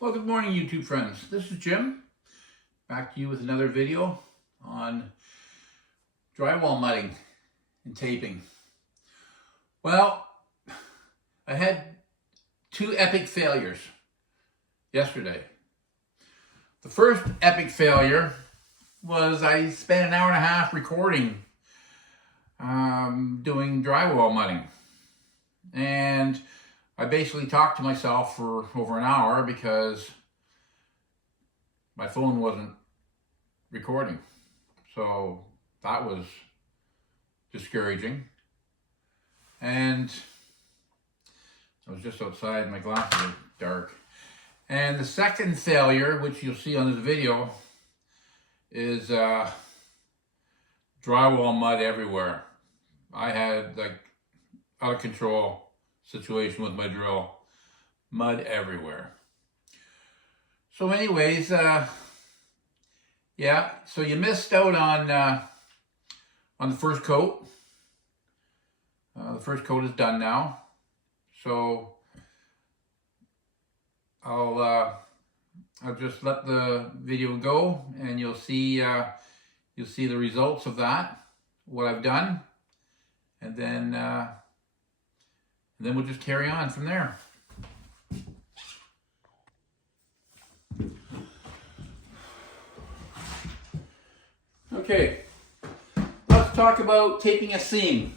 Well, good morning, YouTube friends. This is Jim, back to you with another video on drywall mudding and taping. Well, I had two epic failures yesterday. The first epic failure was I spent an hour and a half recording doing drywall mudding. And I basically talked to myself for over an hour because my phone wasn't recording. So that was discouraging. And I was just outside, my glasses are dark. And the second failure, which you'll see on this video, is drywall mud everywhere. I had like out of control situation with my drill, mud everywhere. So anyways, yeah, so you missed out on the first coat. The first coat is done now, so I'll just let the video go, and you'll see the results of that, what I've done, and then we'll just carry on from there. Okay, let's talk about taping a seam.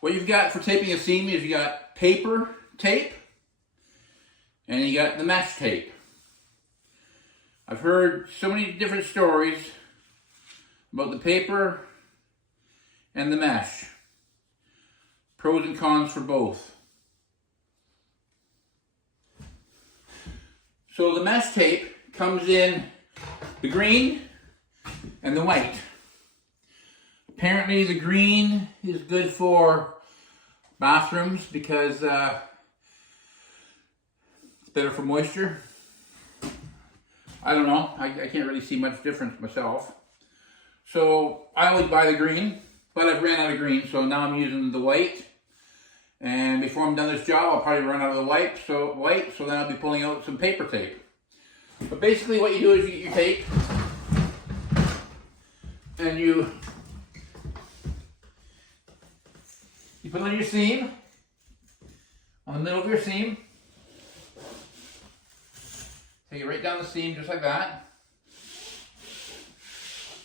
What you've got for taping a seam is you got paper tape and you got the mesh tape. I've heard so many different stories about the paper and the mesh. Pros and cons for both. So the mesh tape comes in the green and the white. Apparently the green is good for bathrooms because it's better for moisture. I don't know, I can't really see much difference myself. So I always buy the green, but I've ran out of green, so now I'm using the white. And before I'm done this job, I'll probably run out of the white, so then I'll be pulling out some paper tape. But basically what you do is you get your tape, and you put it on your seam, on the middle of your seam. Take it right down the seam, just like that.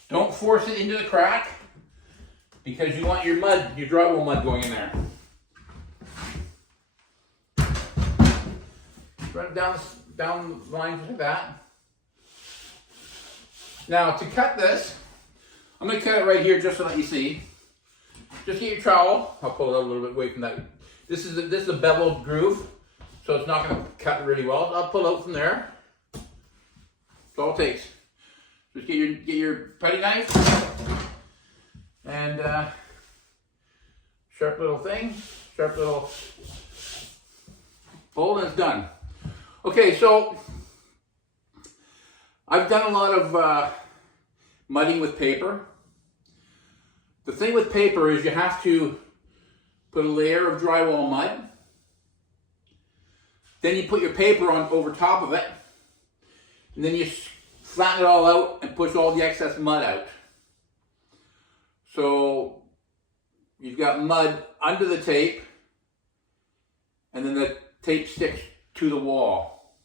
Don't force it into the crack, because you want your mud, your drywall mud going in there. Run it down the line just like that. Now to cut this, I'm going to cut it right here just to let you see. Just get your trowel. I'll pull it out a little bit away from that. This is a beveled groove, so it's not going to cut really well. I'll pull it out from there. That's all it takes. Just get your putty knife and sharp little thing, sharp little pull, and it's done. Okay, so I've done a lot of mudding with paper. The thing with paper is you have to put a layer of drywall mud. Then you put your paper on over top of it. And then you flatten it all out and push all the excess mud out. So you've got mud under the tape, and then the tape sticks to the wall.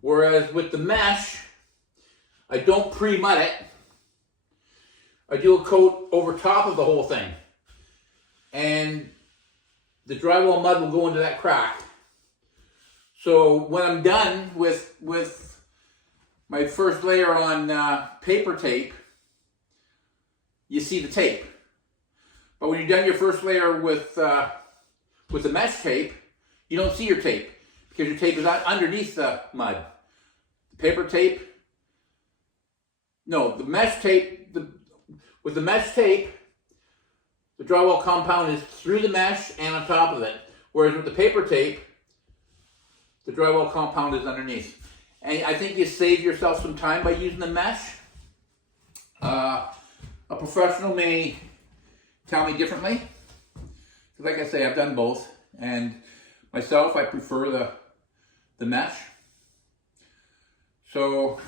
Whereas with the mesh, I don't pre-mud it. I do a coat over top of the whole thing. And the drywall mud will go into that crack. So when I'm done with my first layer on paper tape, you see the tape. But when you're done your first layer with the mesh tape, you don't see your tape because your tape is underneath the mud. The paper tape, no, the mesh tape, with the mesh tape, the drywall compound is through the mesh and on top of it. Whereas with the paper tape, the drywall compound is underneath. And I think you save yourself some time by using the mesh. A professional may tell me differently. Like I say, I've done both. And myself, I prefer the the mesh. So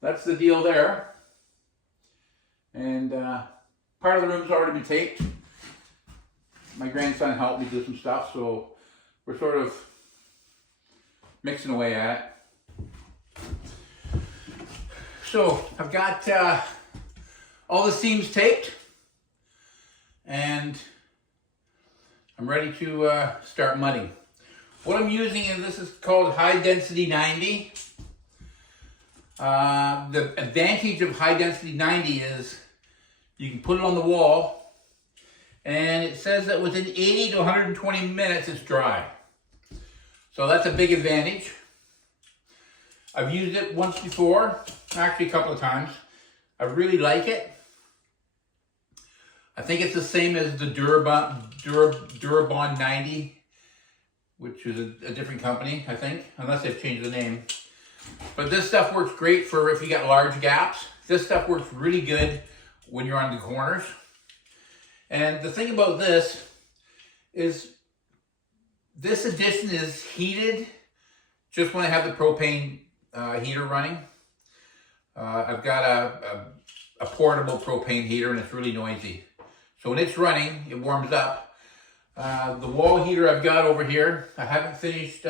that's the deal there. And part of the room's already been taped. My grandson helped me do some stuff, so we're sort of mixing away at it. So I've got all the seams taped, and I'm ready to start mudding. What I'm using is, this is called High Density 90. The advantage of High Density 90 is you can put it on the wall, and it says that within 80 to 120 minutes it's dry. So that's a big advantage. I've used it once before, actually a couple of times. I really like it. I think it's the same as the Durabond 90, which is a different company, I think, unless they've changed the name. But this stuff works great for if you got large gaps. This stuff works really good when you're on the corners. And the thing about this is, this addition is heated just when I have the propane heater running. I've got a portable propane heater, and it's really noisy. So when it's running, it warms up. The wall heater I've got over here, I haven't finished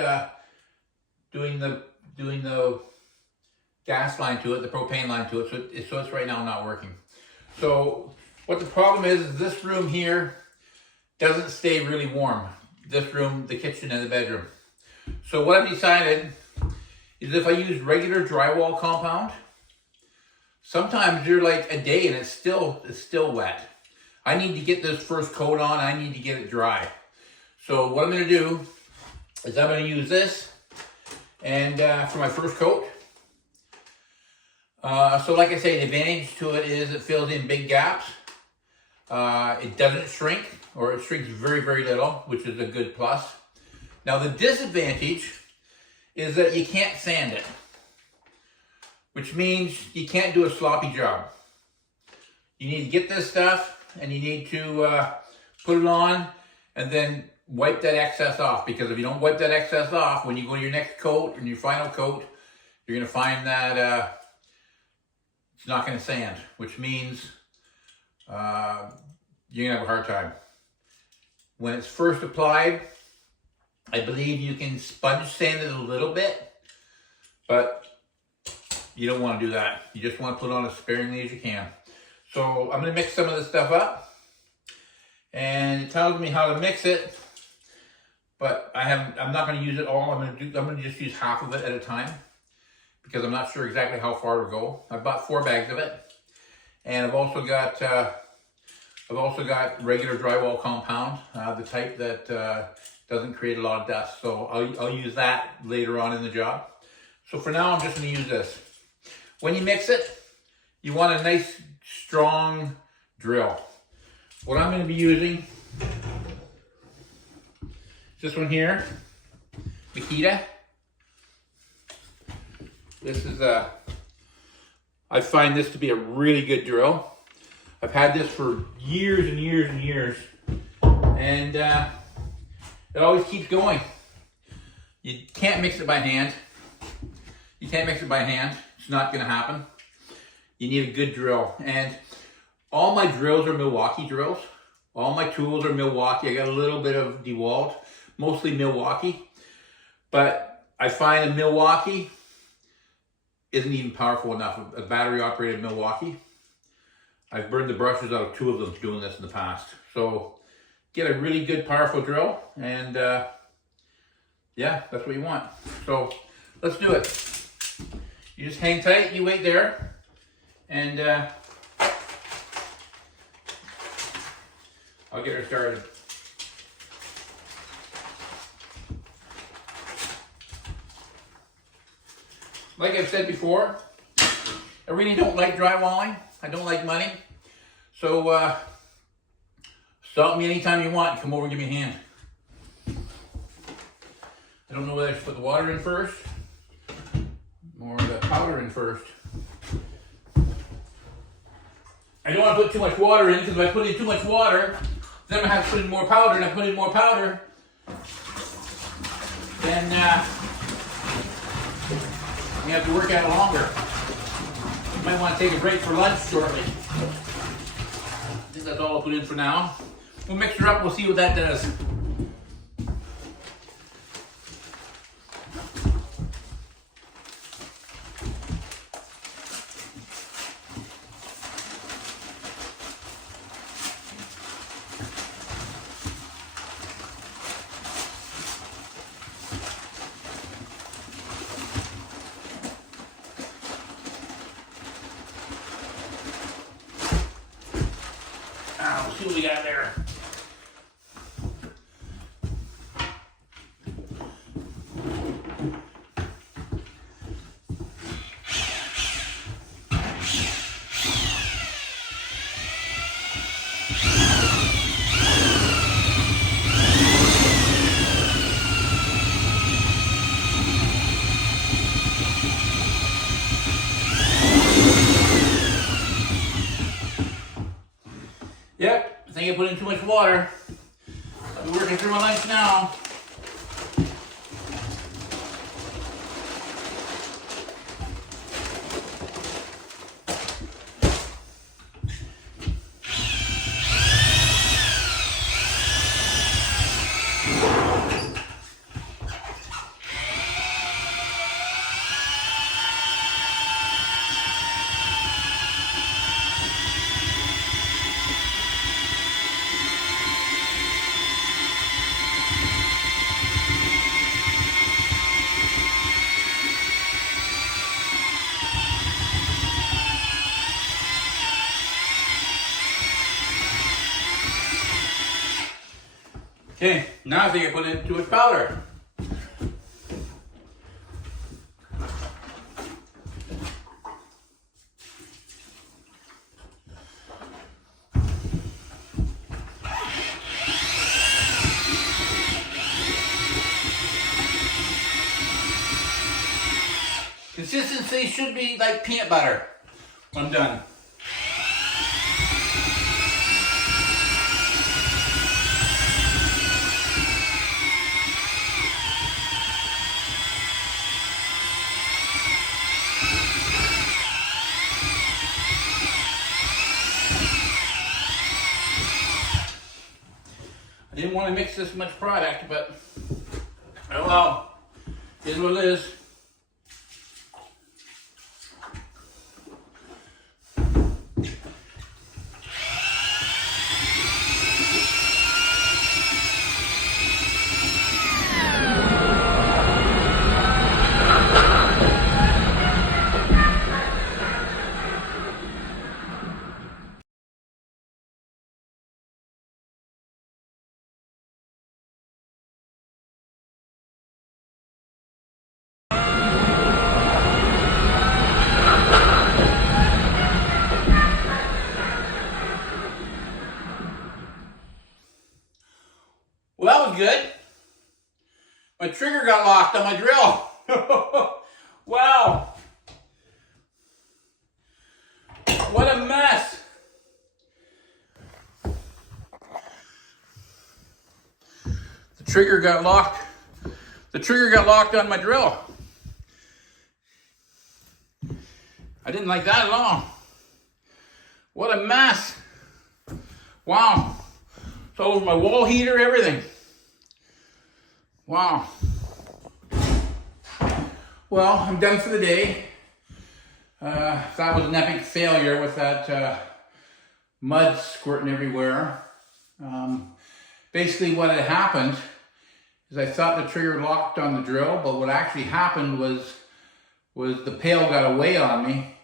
doing the gas line to it, the propane line to it, so it's right now not working. So what the problem is this room here doesn't stay really warm. This room, the kitchen and the bedroom. So what I've decided is, if I use regular drywall compound, sometimes you're like a day and it's still wet. I need to get this first coat on, I need to get it dry. So what I'm gonna do is I'm gonna use this and for my first coat. So like I say, the advantage to it is it fills in big gaps. It doesn't shrink, or it shrinks very, very little, which is a good plus. Now the disadvantage is that you can't sand it, which means you can't do a sloppy job. You need to get this stuff, and you need to put it on and then wipe that excess off, because if you don't wipe that excess off, when you go to your next coat and your final coat, you're going to find that it's not going to sand, which means you're going to have a hard time. When it's first applied, I believe you can sponge sand it a little bit, but you don't want to do that. You just want to put on as sparingly as you can. So I'm going to mix some of this stuff up, and it tells me how to mix it, but I'm not going to use it all. I'm going to just use half of it at a time, because I'm not sure exactly how far to go. I bought 4 bags of it, and I've also got regular drywall compound, the type that doesn't create a lot of dust. So I'll use that later on in the job. So for now, I'm just going to use this. When you mix it, you want a nice strong drill. What I'm going to be using is this one here, Makita. This is I find this to be a really good drill. I've had this for years and years and years, and it always keeps going. You can't mix it by hand. You can't mix it by hand. It's not going to happen. You need a good drill. And all my drills are Milwaukee drills. All my tools are Milwaukee. I got a little bit of DeWalt, mostly Milwaukee. But I find a Milwaukee isn't even powerful enough. A battery operated Milwaukee. I've burned the brushes out of 2 of them doing this in the past. So get a really good powerful drill, and yeah, that's what you want. So let's do it. You just hang tight, you wait there, and I'll get her started. Like I've said before, I really don't like drywalling. I don't like money. So stop me anytime you want. Come over and give me a hand. I don't know whether I should put the water in first or the powder in first. I don't want to put too much water in, because if I put in too much water, then I have to put in more powder, and I put in more powder, then you have to work at it longer. You might want to take a break for lunch shortly. I think that's all I'll put in for now. We'll mix her up, we'll see what that does. Let's see what we got there. Yep, I think I put in too much water. I'll be working through my lunch now. Okay, now I think I put in too much powder. Consistency should be like peanut butter when I'm done. I didn't want to mix this much product, but oh well, it is what it is. Well, that was good. My trigger got locked on my drill. Wow. What a mess. The trigger got locked. The trigger got locked on my drill. I didn't like that at all. What a mess. Wow. It's all over my wall heater, everything. Wow. Well, I'm done for the day. That was an epic failure with that mud squirting everywhere. Basically what had happened is I thought the trigger locked on the drill, but what actually happened was the pail got away on me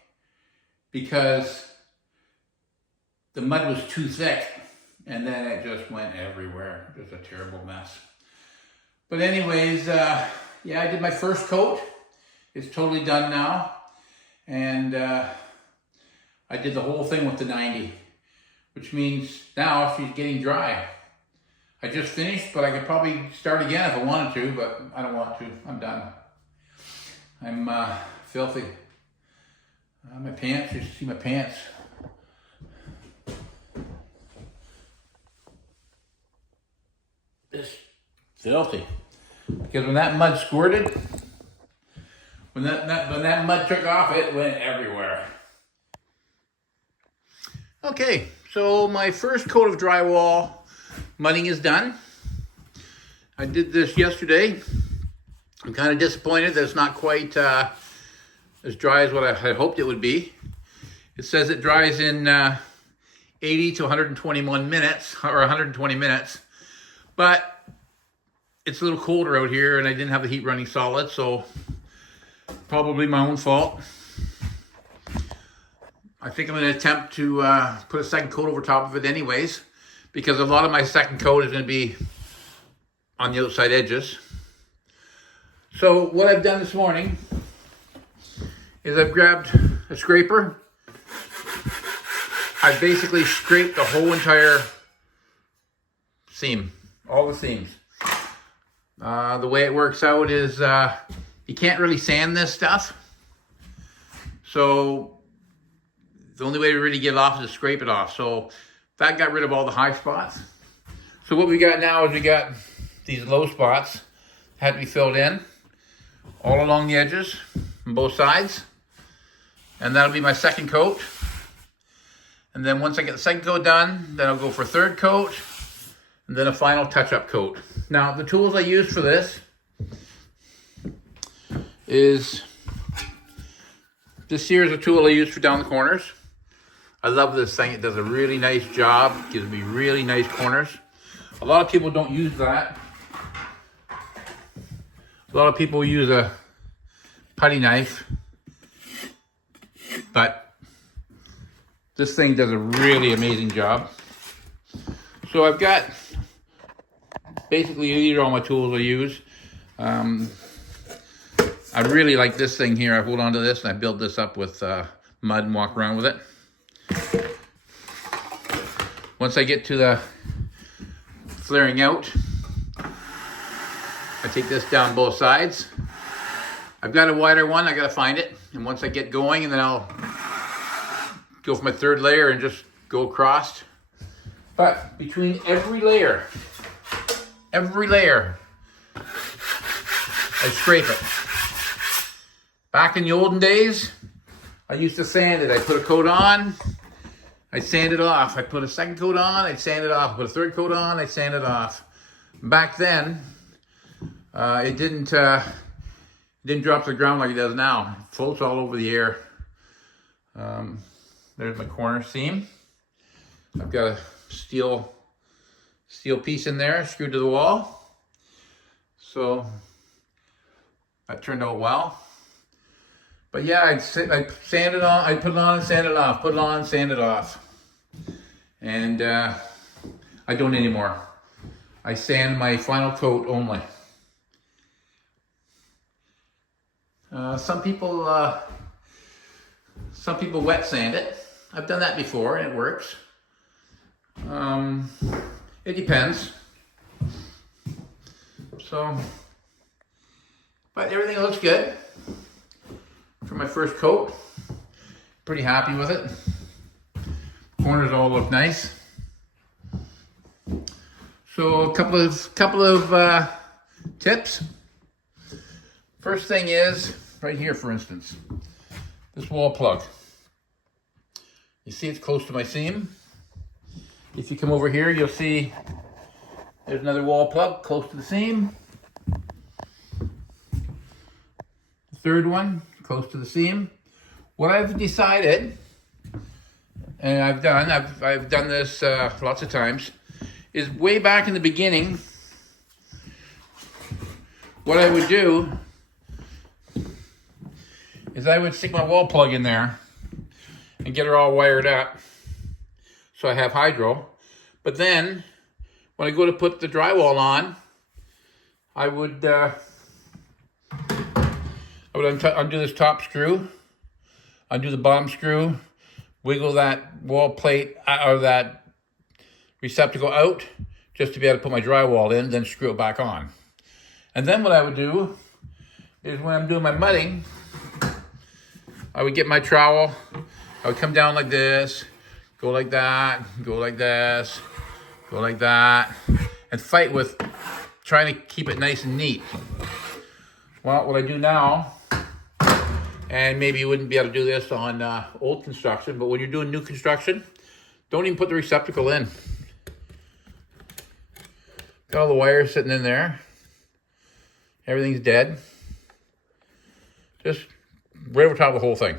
because the mud was too thick, and then it just went everywhere. Just a terrible mess. But anyways, yeah, I did my first coat. It's totally done now. And I did the whole thing with the 90, which means now she's getting dry. I just finished, but I could probably start again if I wanted to, but I don't want to. I'm done. I'm filthy. My pants, you should see my pants. This filthy. Because when that mud squirted, when that mud took off, it went everywhere. Okay, so my first coat of drywall mudding is done. I did this yesterday. I'm kind of disappointed that it's not quite as dry as what I had hoped it would be. It says it dries in 80 to 121 minutes, or 120 minutes, but it's a little colder out here and I didn't have the heat running solid, so probably my own fault. I think I'm going to attempt to put a second coat over top of it anyways, because a lot of my second coat is going to be on the outside edges. So what I've done this morning is I've grabbed a scraper. I basically scraped the whole entire seam, all the seams. The way it works out is you can't really sand this stuff. So the only way to really get it off is to scrape it off. So that got rid of all the high spots. So what we got now is we got these low spots had to be filled in all along the edges on both sides. And that'll be my second coat. And then once I get the second coat done, then I'll go for a third coat and then a final touch-up coat. Now the tools I use for this is, this here is a tool I use for down the corners. I love this thing. It does a really nice job. It gives me really nice corners. A lot of people don't use that. A lot of people use a putty knife, but this thing does a really amazing job. So I've got basically these are all my tools I use. I really like this thing here. I hold on to this and I build this up with mud and walk around with it. Once I get to the flaring out, I take this down both sides. I've got a wider one, I gotta find it. And once I get going, and then I'll go for my third layer and just go across. But between every layer, I scrape it. Back in the olden days, I used to sand it. I put a coat on, I'd sand it off. I put a second coat on, I'd sand it off. Put a third coat on, I'd sand it off. Back then, it didn't drop to the ground like it does now. It floats all over the air. There's my corner seam. I've got a steel piece in there screwed to the wall. So that turned out well. But yeah, I'd sand it on, I'd put it on and sand it off, put it on and sand it off. And I don't anymore. I sand my final coat only. Some people wet sand it. I've done that before and it works. It depends. So, but everything looks good for my first coat. Pretty happy with it. Corners all look nice. So a couple of tips. First thing is, right here for instance, this wall plug. You see it's close to my seam. If you come over here, you'll see there's another wall plug close to the seam. The third one, close to the seam. What I've decided, and I've done this lots of times, is way back in the beginning, what I would do is I would stick my wall plug in there and get her all wired up so I have hydro. But then when I go to put the drywall on, I would undo this top screw, undo the bottom screw, wiggle that wall plate or that receptacle out just to be able to put my drywall in, then screw it back on. And then what I would do is when I'm doing my mudding, I would get my trowel, I would come down like this, go like that, go like this, go like that, and fight with trying to keep it nice and neat. Well, what I do now, and maybe you wouldn't be able to do this on old construction, but when you're doing new construction, don't even put the receptacle in. Got all the wires sitting in there. Everything's dead. Just right over top of the whole thing.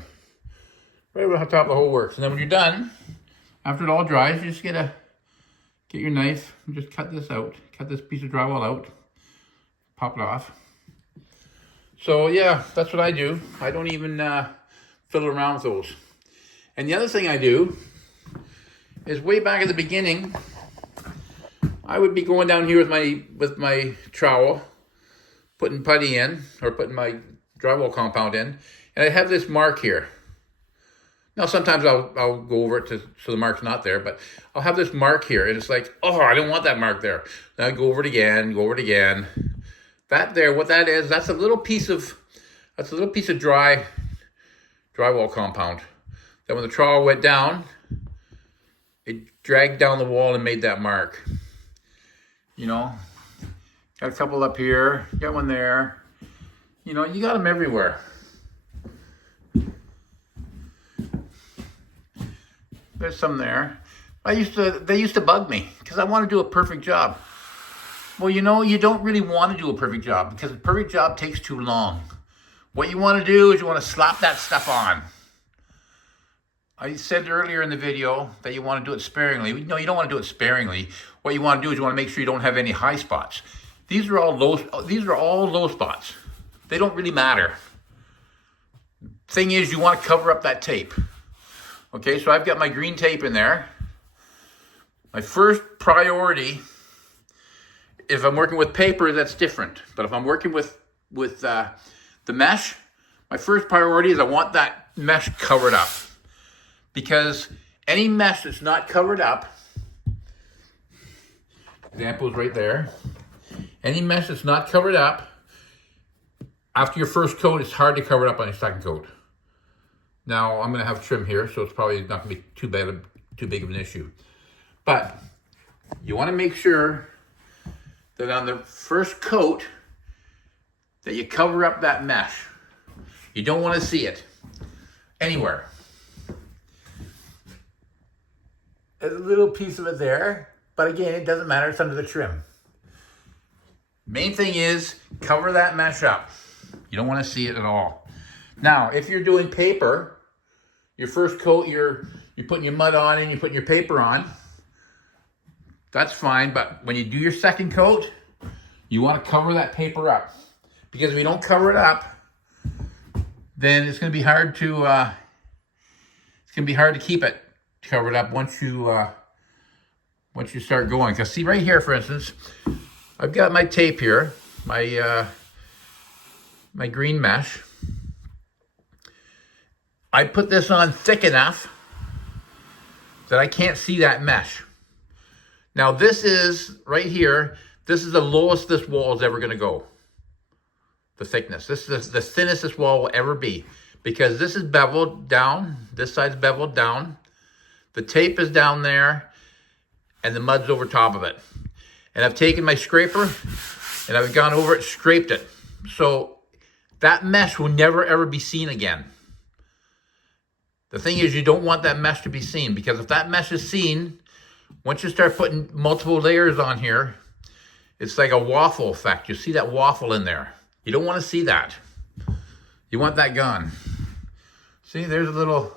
Right over top of the whole works. And then when you're done, after it all dries, you just get your knife and just cut this out. Cut this piece of drywall out. Pop it off. So yeah, that's what I do. I don't even fiddle around with those. And the other thing I do is way back at the beginning, I would be going down here with my trowel, putting putty in, or putting my drywall compound in, and I have this mark here. Now sometimes I'll go over it so the mark's not there, but I'll have this mark here, and it's like, oh, I don't want that mark there. Then I go over it again, That there, what that is, that's a little piece of drywall compound. That when the trowel went down, it dragged down the wall and made that mark. You know, got a couple up here, got one there. You know, you got them everywhere. There's some there. They used to bug me because I want to do a perfect job. Well, you know, you don't really want to do a perfect job because a perfect job takes too long. What you want to do is you want to slap that stuff on. I said earlier in the video that you want to do it sparingly. No, you don't want to do it sparingly. What you want to do is you want to make sure you don't have any high spots. These are all low spots. They don't really matter. Thing is, you want to cover up that tape. Okay, so I've got my green tape in there. My first priority, if I'm working with paper, that's different. But if I'm working with the mesh, my first priority is I want that mesh covered up. Because any mesh that's not covered up, example is right there. Any mesh that's not covered up, after your first coat, it's hard to cover it up on your second coat. Now, I'm going to have trim here, so it's probably not going to be too big of an issue. But you want to make sure that on the first coat that you cover up that mesh. You don't want to see it anywhere. There's a little piece of it there, but again, it doesn't matter, it's under the trim. Main thing is cover that mesh up. You don't want to see it at all. Now, if you're doing paper, your first coat, you're putting your mud on and you're putting your paper on, that's fine, but when you do your second coat, you want to cover that paper up. Because if you don't cover it up, then it's going to be hard to keep it covered up once you start going. Because see right here, for instance, I've got my tape here, my green mesh. I put this on thick enough that I can't see that mesh. Now this is, right here, this is the lowest this wall is ever going to go. The thickness. This is the thinnest this wall will ever be. Because this is beveled down, this side's beveled down, the tape is down there, and the mud's over top of it. And I've taken my scraper, and I've gone over it, scraped it. So that mesh will never ever be seen again. The thing is, you don't want that mesh to be seen, because if that mesh is seen, once you start putting multiple layers on here, it's like a waffle effect. You see that waffle in there. You don't want to see that. You want that gone. See, there's a little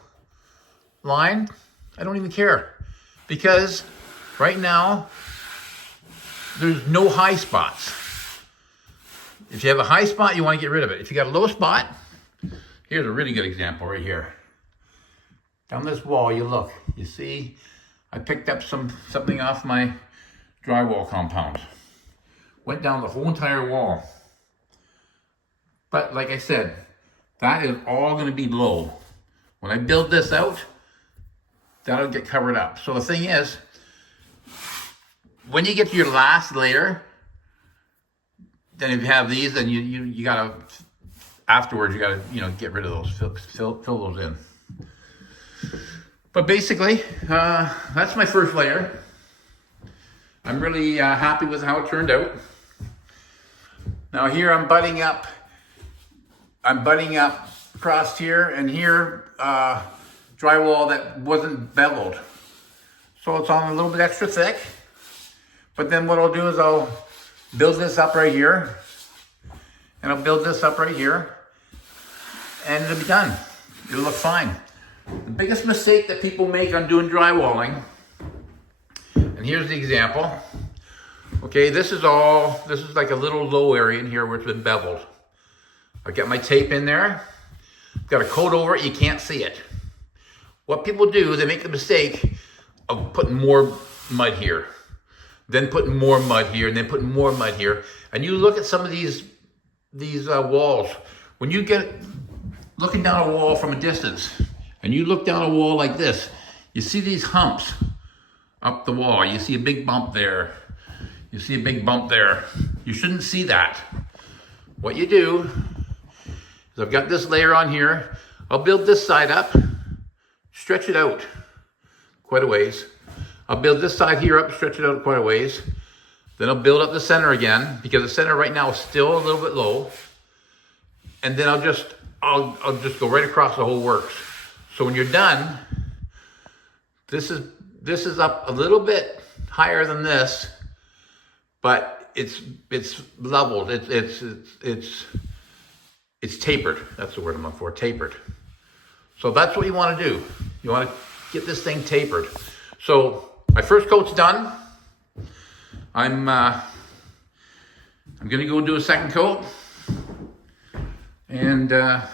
line. I don't even care, because right now, there's no high spots. If you have a high spot, you want to get rid of it. If you got a low spot, here's a really good example right here. Down this wall, you look, you see, I picked up something off my drywall compound. Went down the whole entire wall. But like I said, that is all going to be low. When I build this out, that'll get covered up. So the thing is, when you get to your last layer, then if you have these, then you gotta, afterwards you gotta, get rid of those, fill those in. But basically, that's my first layer. I'm really happy with how it turned out. Now here I'm butting up across here, and here drywall that wasn't beveled. So it's on a little bit extra thick. But then what I'll do is I'll build this up right here, and I'll build this up right here, and it'll be done. It'll look fine. The biggest mistake that people make on doing drywalling, and here's the example. Okay, this is like a little low area in here where it's been beveled. I've got my tape in there, got a coat over it, you can't see it. What people do, they make the mistake of putting more mud here, then putting more mud here, and then putting more mud here. And you look at some of these walls. When you get looking down a wall from a distance, and you look down a wall like this, you see these humps up the wall. You see a big bump there. You see a big bump there. You shouldn't see that. What you do is I've got this layer on here. I'll build this side up, stretch it out quite a ways. I'll build this side here up, stretch it out quite a ways. Then I'll build up the center again, because the center right now is still a little bit low. And then I'll just go right across the whole works. So when you're done, this is up a little bit higher than this, but it's leveled. It's tapered. That's the word I'm looking for, tapered. So that's what you want to do. You want to get this thing tapered. So my first coat's done. I'm gonna go do a second coat, and that'll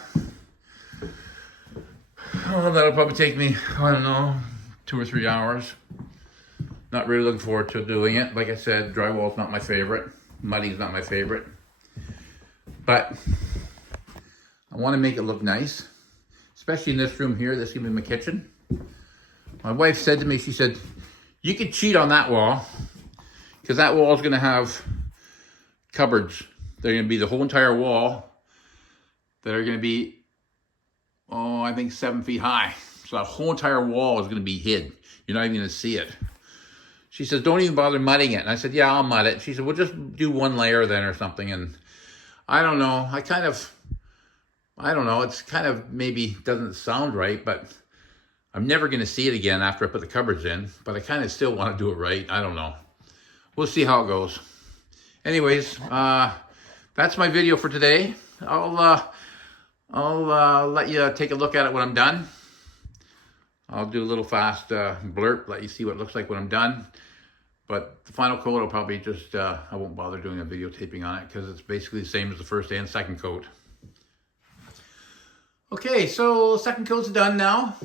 probably take me, I don't know, 2 or 3 hours. Not really looking forward to doing it. Like I said, drywall's not my favorite. Muddy's not my favorite. But I want to make it look nice, especially in this room here. This is gonna be my kitchen. My wife said to me, she said, you could cheat on that wall, because that wall is going to have cupboards. They're going to be the whole entire wall that are going to be, I think 7 feet high. So that whole entire wall is going to be hid. You're not even going to see it. She says, don't even bother mudding it. And I said, yeah, I'll mud it. She said, well, just do one layer then or something. And I don't know. I don't know. It's kind of maybe doesn't sound right, but I'm never going to see it again after I put the cupboards in. But I kind of still want to do it right. I don't know. We'll see how it goes. Anyways, that's my video for today. I'll let you take a look at it when I'm done. I'll do a little fast blurb, let you see what it looks like when I'm done. But the final coat, I'll probably just, I won't bother doing a videotaping on it, because it's basically the same as the first and second coat. Okay, so second coat's done now.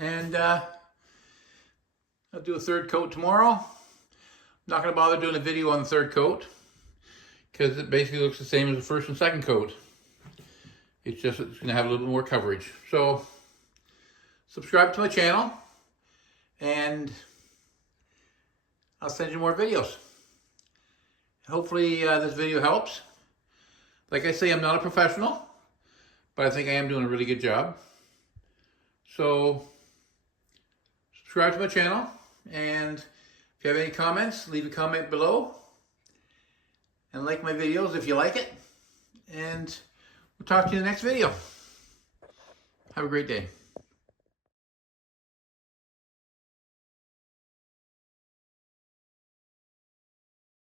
And I'll do a third coat tomorrow. I'm not going to bother doing a video on the third coat, because it basically looks the same as the first and second coat. It's just it's going to have a little bit more coverage. So subscribe to my channel, and I'll send you more videos. Hopefully this video helps. Like I say, I'm not a professional, but I think I am doing a really good job. So subscribe to my channel, and if you have any comments, leave a comment below. And like my videos if you like it. And we'll talk to you in the next video. Have a great day.